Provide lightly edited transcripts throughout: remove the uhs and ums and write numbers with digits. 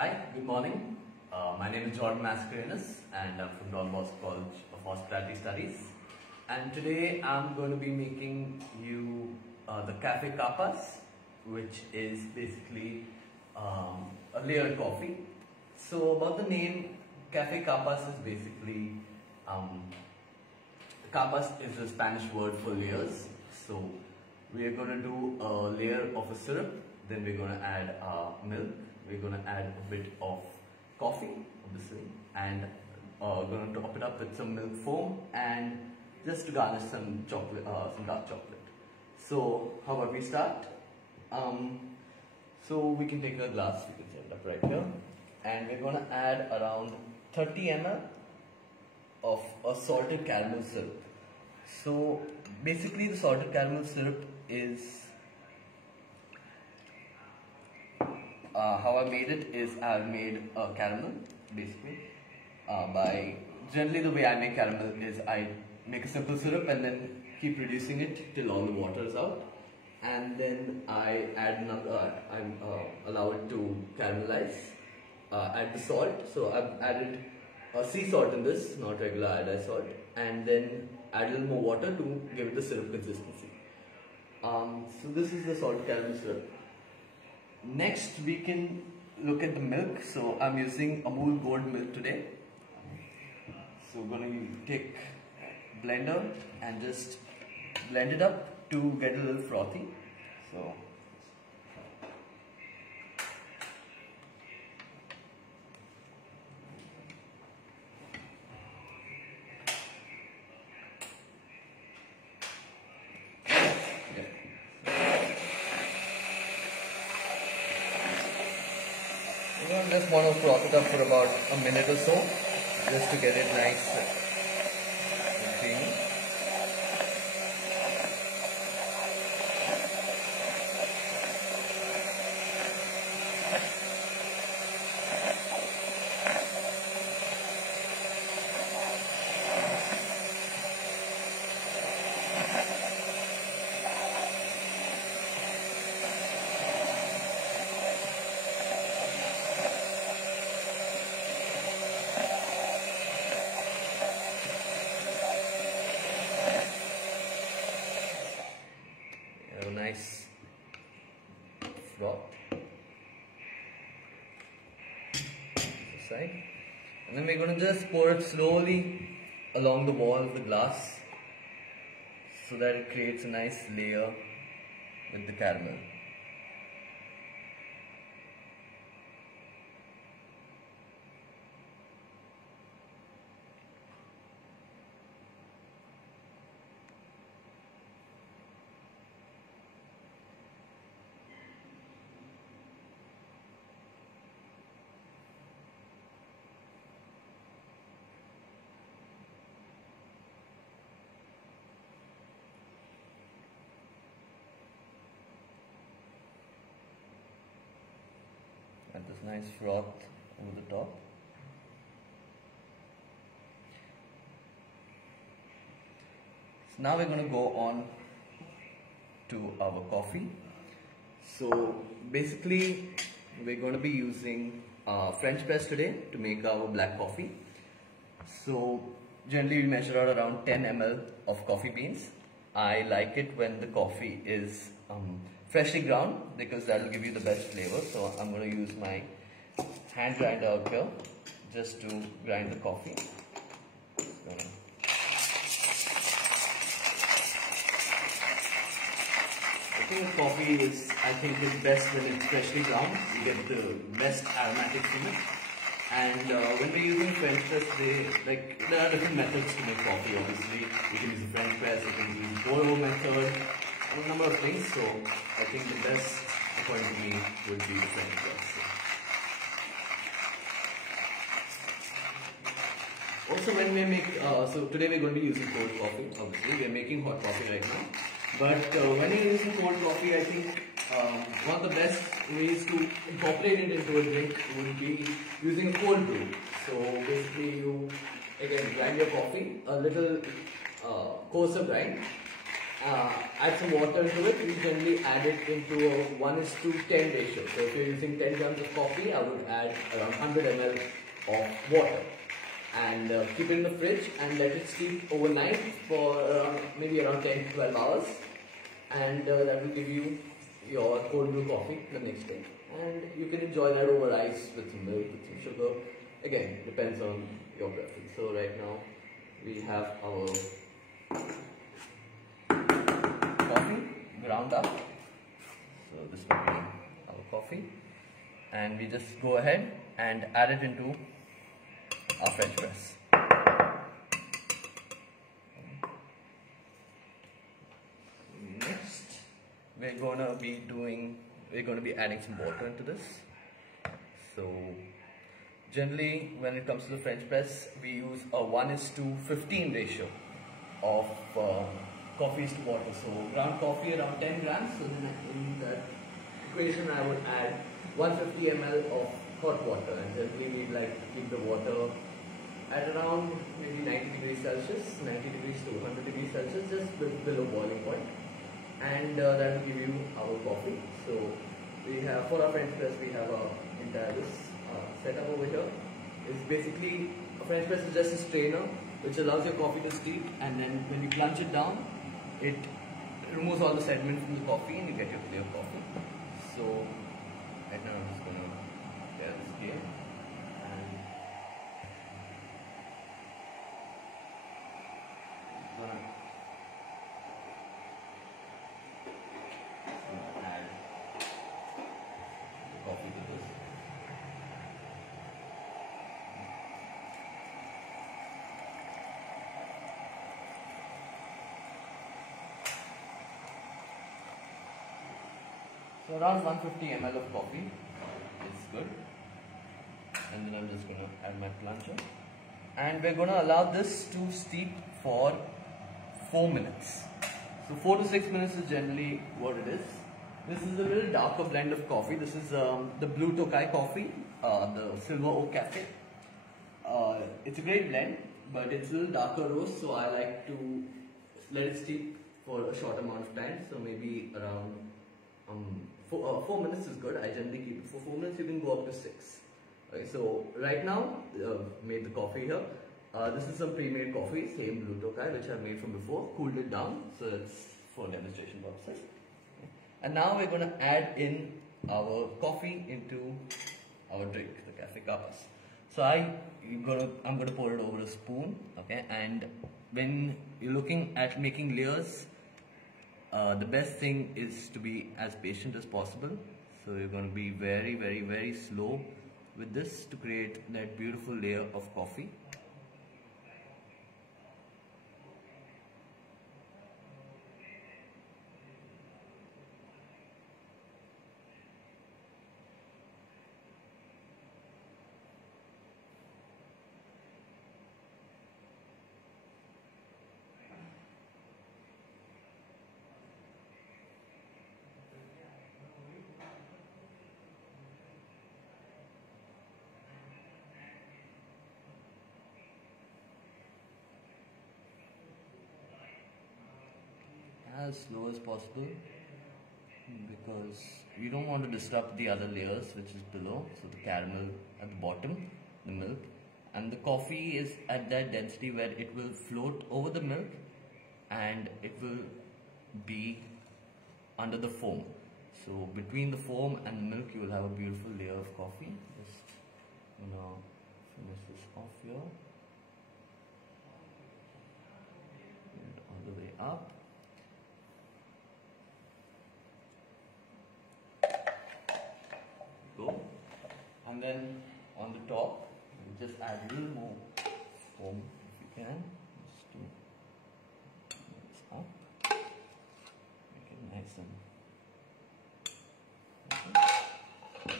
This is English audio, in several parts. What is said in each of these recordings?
Hi, good morning. My name is Jordan Mascarnehas and I'm from Bosco College Hospitality Studies. And today I'm going to be making you the Cafe Capas, which is basically a layered coffee. So about the name, Cafe Capas is basically, capas is a Spanish word for layers. So we are going to do a layer of a syrup, then we're going to add milk. We're going to add a bit of coffee, obviously, and going to top it up with some milk foam and just to garnish some chocolate, some dark chocolate. So how about we start? So we can take a glass, we can set it up right here, and we're going to add around 30 ml of a salted caramel syrup. So basically the salted caramel syrup is how I made it is I've made a caramel basically generally the way I make caramel is I make a simple syrup and then keep reducing it till all the water is out, and then I add allow it to caramelize, add the salt. So I've added sea salt in this, not regular iodized salt, and then add a little more water to give it the syrup consistency. So this is the salted caramel syrup. Next we can look at the milk. So I'm using Amul gold milk today. So we're going to take blender and just blend it up to get a little frothy. So I just want to froth it up for about a minute or so, just to get it nice and creamy. Nice froth side, and then we're going to just pour it slowly along the wall of the glass so that it creates a nice layer with the caramel. Add this nice froth over the top. So now we're going to go on to our coffee. So basically we're going to be using French press today to make our black coffee. So generally we measure out around 10 ml of coffee beans. I like it when the coffee is freshly ground because that will give you the best flavor. So I'm going to use my hand grinder out here just to grind the coffee. I think coffee is, best when it's freshly ground. You get the best aromatics from it. And when we're using French press, there are different methods to make coffee. Obviously, you can use a French press, you can use pour-over method, a number of things. So I think the best, according to me, would be the French press. Also, when we make, so today we're going to be using cold coffee. Obviously, we're making hot coffee right now. But when you're using cold coffee, I think one of the best ways to incorporate it into a drink would be using a cold brew. So basically, you again grind your coffee a little coarser grind, add some water into it. We generally add it into a 1:10 ratio. So if you're using 10 grams of coffee, I would add around 100 ml of water. And keep it in the fridge and let it steep overnight for maybe around 10 to 12 hours. And that will give you your cold brew coffee the next day. And you can enjoy that over ice with some milk, with some sugar. Again, depends on your preference. So right now we have our coffee ground up. So this will be our coffee. And we just go ahead and add it into our French press. Next, we're gonna be adding some water into this. So generally, when it comes to the French press, we use a 1:15 ratio of coffees to water. So ground coffee around 10 grams. So then in that equation, I would add 150 ml of hot water, and generally we like to keep the water at around maybe 90 degrees Celsius, 90 degrees to 100 degrees Celsius, just below boiling point. And that will give you our coffee. So we have, for our French press, we have our entire setup over here. It's basically, a French press is just a strainer which allows your coffee to steep, and then when you plunge it down, it removes all the sediment from the coffee and you get your clear coffee. So right now I'm just going to get this here. So around 150 ml of coffee is good, and then I'm just going to add my plunger, and we're going to allow this to steep for 4 minutes. So 4 to 6 minutes is generally what it is. This is a little darker blend of coffee. This is the Blue Tokai coffee, the Silver Oak Cafe. It's a great blend, but it's a little darker roast, so I like to let it steep for a short amount of time. So maybe around 4 minutes is good. I generally keep it for 4 minutes. You can go up to 6. Okay, so right now, made the coffee here. This is some pre-made coffee, same Blue Tokai, which I made from before. Cooled it down, so it's for demonstration purposes. Okay. And now we're going to add in our coffee into our drink, the Cafe Capas. So I'm going to pour it over a spoon. Okay, and when you're looking at making layers, the best thing is to be as patient as possible. So you're going to be very, very, very slow with this to create that beautiful layer of coffee. As slow as possible, because you don't want to disrupt the other layers which is below. So the caramel at the bottom, the milk, and the coffee is at that density where it will float over the milk and it will be under the foam. So between the foam and the milk you will have a beautiful layer of coffee. Just finish this off here and all the way up. And then on the top, you just add a little more foam if you can, just to make this up, make it nice and okay.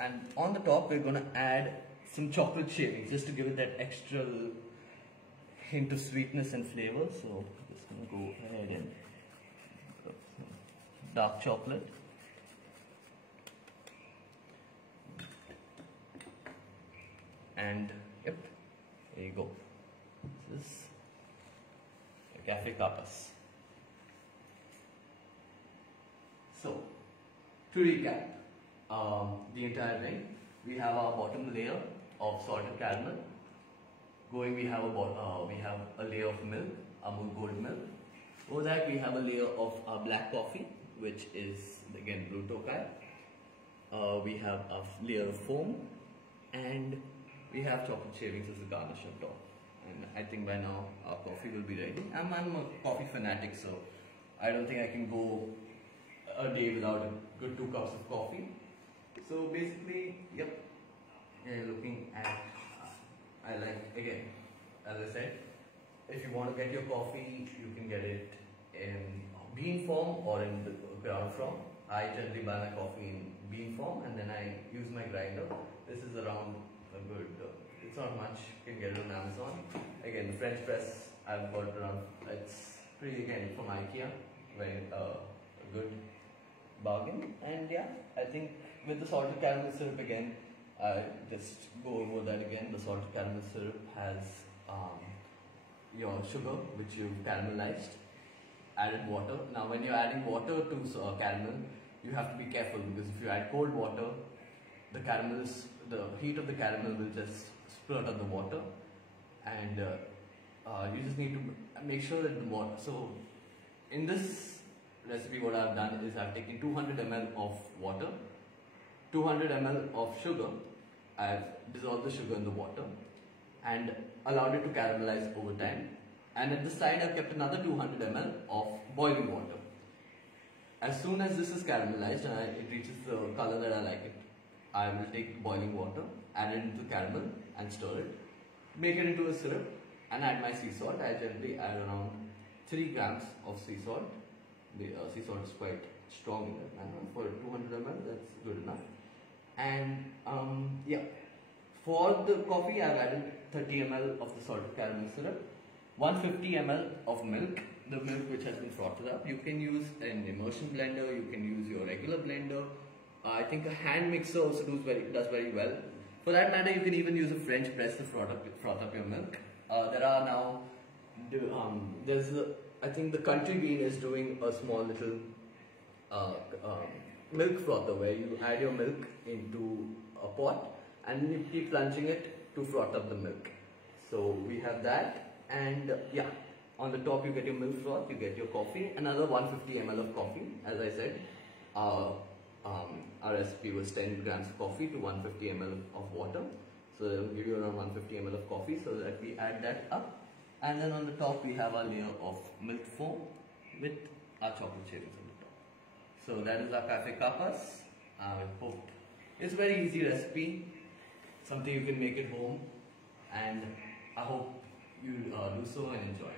And on the top, we're going to add some chocolate shavings just to give it that extra hint of sweetness and flavor. So I'm just going to go ahead and put some dark chocolate. And yep, there you go. This is Cafe Capas. To recap the entire thing, we have our bottom layer of salted caramel. We have a layer of milk, Amul gold milk. Over that we have a layer of black coffee, which is again blue tokai. We have a layer of foam, and we have chocolate shavings as the garnish on top. And I think by now our coffee will be ready. I'm a coffee fanatic, so I don't think I can go a day without a good 2 cups of coffee. So basically, yep, you're looking at, I like, again, as I said, if you want to get your coffee, you can get it in bean form or in the ground form. I generally buy my coffee in bean form, and then I use my grinder. This is around a good, it's not much, you can get it on Amazon. Again, the French press I've got around, it's pretty, again, from IKEA, very a good bargain. And yeah, I think with the salted caramel syrup again, just go over that again. The salted caramel syrup has your sugar, which you've caramelized, added water. Now when you're adding water to caramel, you have to be careful, because if you add cold water, the heat of the caramel will just splurt out the water, and you just need to make sure that the water, so in this recipe what I've done is I've taken 200 ml of water, 200 ml of sugar. I've dissolved the sugar in the water and allowed it to caramelize over time, and at the side I've kept another 200 ml of boiling water. As soon as this is caramelized and it reaches the color that I like it, I will take boiling water, add it into the caramel and stir it, make it into a syrup, and add my sea salt. I generally add around 3 grams of sea salt. The sea salt is quite strong in that manner. For 200 ml, that's good enough. And yeah, for the coffee, I've added 30 ml of the salted caramel syrup, 150 ml of milk, the milk which has been frothed up. You can use an immersion blender, you can use your regular blender. I think a hand mixer also does very well. For that matter, you can even use a French press to froth up your milk. There are now, I think the Country Bean is doing a small little milk frother where you add your milk into a pot and you keep plunging it to froth up the milk. So we have that, and yeah, on the top you get your milk froth, you get your coffee, another 150 ml of coffee. As I said, our recipe was 10 grams of coffee to 150 ml of water. So that will give you around 150 ml of coffee, so that we add that up. And then on the top we have our layer of milk foam with our chocolate shavings on the top. So that is our Cafe Capas. I hope it's a very easy recipe, something you can make at home, and I hope you do so and enjoy.